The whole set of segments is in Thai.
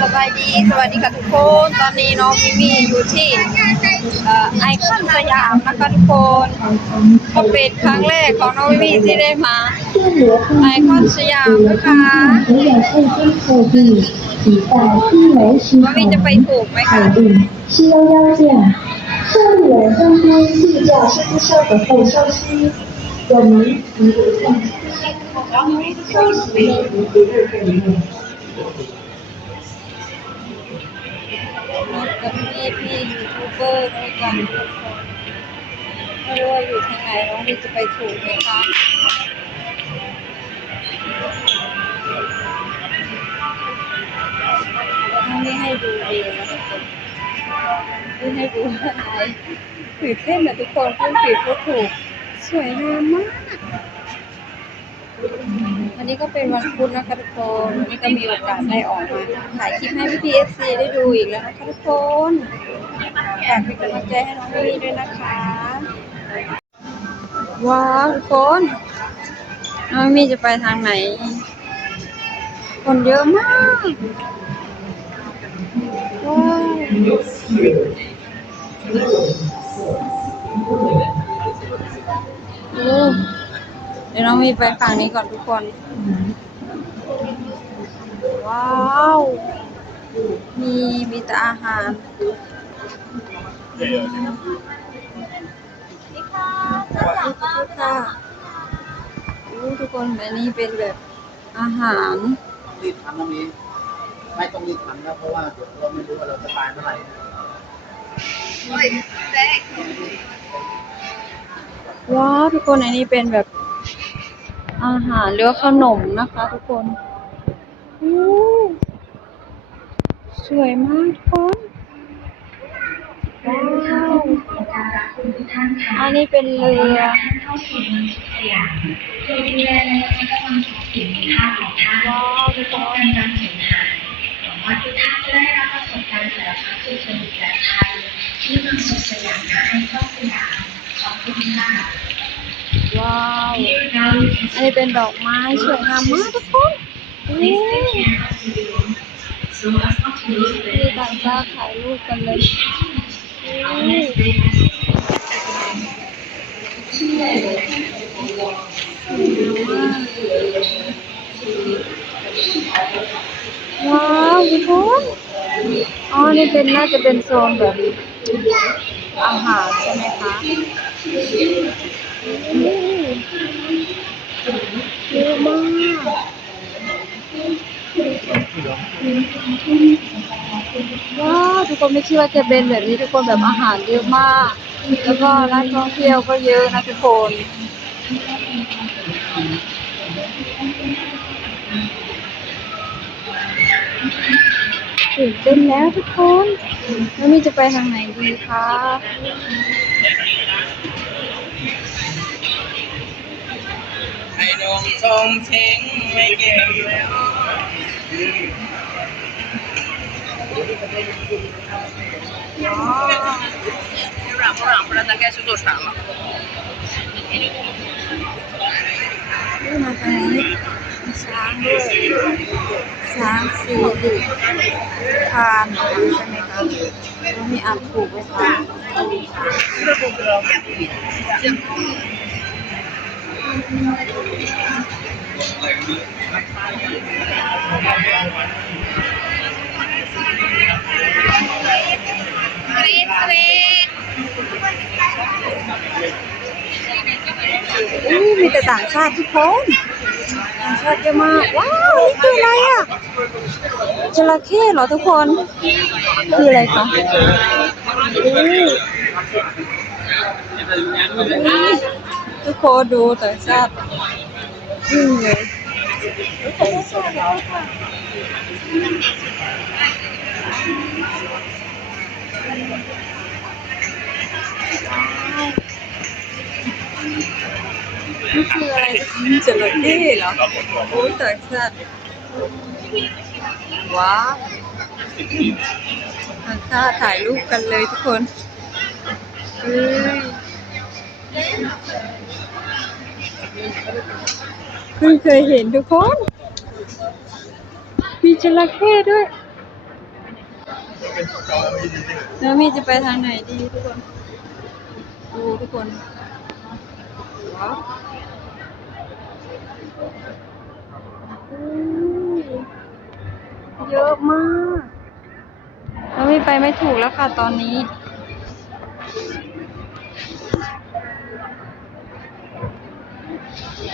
สบายดี สวัสดีค่ะทุกคน ตอนนี้น้องมิมี่อยู่ที่เอ่อไอคอนสยามนะคะทุกคน ก็เป็นครั้งแรกของน้องมิมี่ที่ได้มาไอคอนสยามนะคะ 和远爱心货币已在一楼需 น้องมิมี่จะไปถูกไหมคะ 考虑需要要件，受理了更多计价身上的费消息，我们一路向消息不是任何一位。 กับพี่พี่ยูทูบเบอร์ด้วยกันทุกคนไม่รู้ว่าอยู่ทางไหนน้องนี่จะไปถูกไหมคะแล้วน้องมิมี่ให้ดูเองนะทุกคนนี่ให้ดูอะไรถือเต้นนะทุกคนเพิ่งปิดก็ถูกสวยงามมาก วันนี้ก็เป็นวันพุธนะคะทุกคนวันนี้ก็มีโอกาสได้ออกมาถ่ายคลิปให้พี่พีเอฟซีได้ดูอีกแล้วนะคะทุกคนฝากเป็นกำลังใจให้น้องมี่ด้วยนะคะ ว้าวทุกคนน้องมี่จะไปทางไหน คนเยอะมากว้าวโอ้ ดี๋ยวน้องมีไปฝั่งนี้ก่อนทุกคน ว้าว มีมีแต่อาหารนี่ค่ะค่ะโอ้ทุกคนอันนี้เป็นแบบอาหาร รีบทำตรงนี้ ไม่ต้องรีบทำแล้วเพราะว่าเดี๋ยวเราไม่รู้ว่าเราจะตายเมื่อไหร่ว้าวทุกคนอันนี้เป็นแบบ อาหารหรือว่าขนมนะคะทุกคนอู้สวยมากทุกคนว้าวอันนี้เป็นเรือเข้าสู่เมือ อันนี้เป็นดอกไม้สวยงามมากทุกคนนี่มีต่างชาติถ่ายรูปกันเลยว้าวทุกคนอ๋อ นี่เป็นน่าจะเป็นโซนแบบอาหารใช่ไหมคะนี่เยอะมาก ว้าวทุกคนไม่คิดว่าจะเป็นแบบนี้ทุกคนแบบอาหารเยอะมาก แล้วก็นักท่องเที่ยวก็เยอะนะทุกคนตื่นเต้นแล้วทุกคนแล้วนี่จะไปทางไหนดีคะไอ้ดงทรงเชงไม่เก่งแล้ว 大概是做船了。六毛三，三六三四六，看哪个是那个？我们按图不看。嗯 ใช่ไหมคะแล้วมีอ่านถูกไหมคะอู้มีแต่ต่างชาติทุกคนต่างชาติเยอะมาก ว้าวนี่คืออะไรอะจระเข้เหรอทุกคน คืออะไรคะอู้ทุกคนดูต่างชาติ อืมนี่คืออะไรจระเข้เหรอโอ้ยแต่างชาติว้าวต่างชาถ่ายรูปกันเลยทุกคนเฮ้ย เพิ่งเคยเห็นทุกคน มีจระเข้ด้วย แล้วมีจะไปทางไหนดีทุกคน ดูทุกคนว้าวเยอะมากแล้วมีไปไม่ถูกแล้วค่ะตอนนี้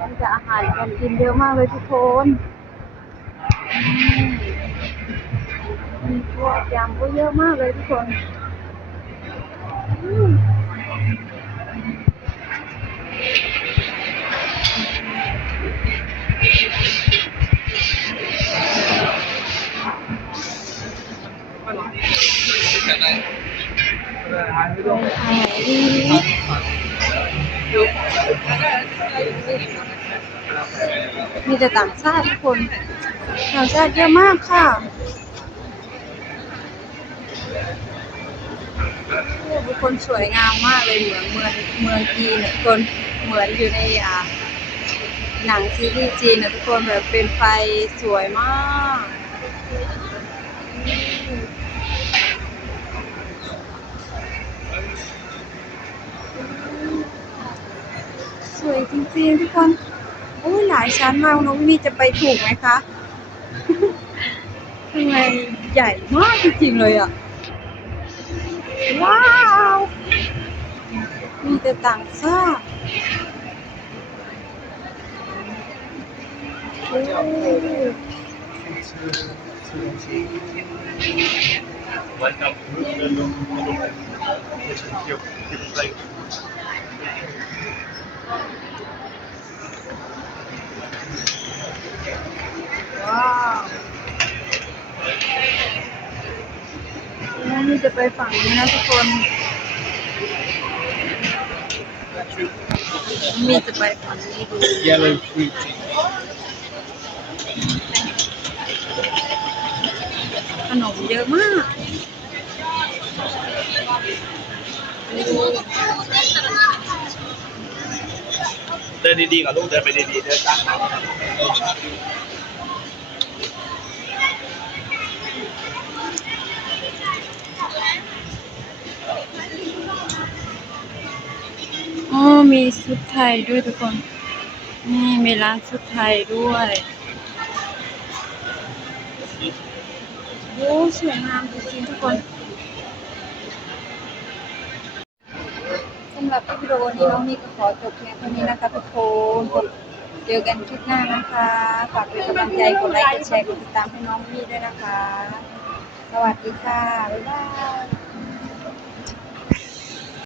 มันจะอาหารการกินเยอะมากเลยทุกคนมีพวกยำก็เยอะมากเลยทุกคนอืมไปทางไหนดี มีแต่ต่างชาติทุกคน ต่างชาติเยอะมากค่ะทุกคนสวยงามมากเลยเหมือนเมืองเมืองจีนเนี่ยคนเหมือนอยู่ในอ่าหนังซีรีส์จีนนะทุกคนแบบเป็นไฟสวยมาก สวยจริงๆทุกคนโอ้ยหลายชั้นมากน้องวิจะไปถูกไหมคะทำไมใหญ่มากจริงๆเลยอะ ว้าว มีแต่ต่างชาติโอ้ ว้าวแล้วนี่จะไปฝั่งนี้นะทุกคนมีจะไปฝั่งนี้ดู yellow fruit ขนมเยอะมาก เดินดีๆกับลูกเดินไปดีๆเดินตามทางอ๋อมีชุดไทยด้วยทุกคน นี่มีร้านชุดไทยด้วยโอ้สวยงามจริงๆทุกคนำหรับวิดีโอนี้น้องนี่ก็ขอจบเพียงเท่านี้นะคะทุกคนเจอกันคลิปหน้านะคะ ฝากเป็นกำลังใจกดไลค์กดแชร์กดติดตามให้น้องนี่ด้วยนะคะ สวัสดีค่ะ บ๊ายบาย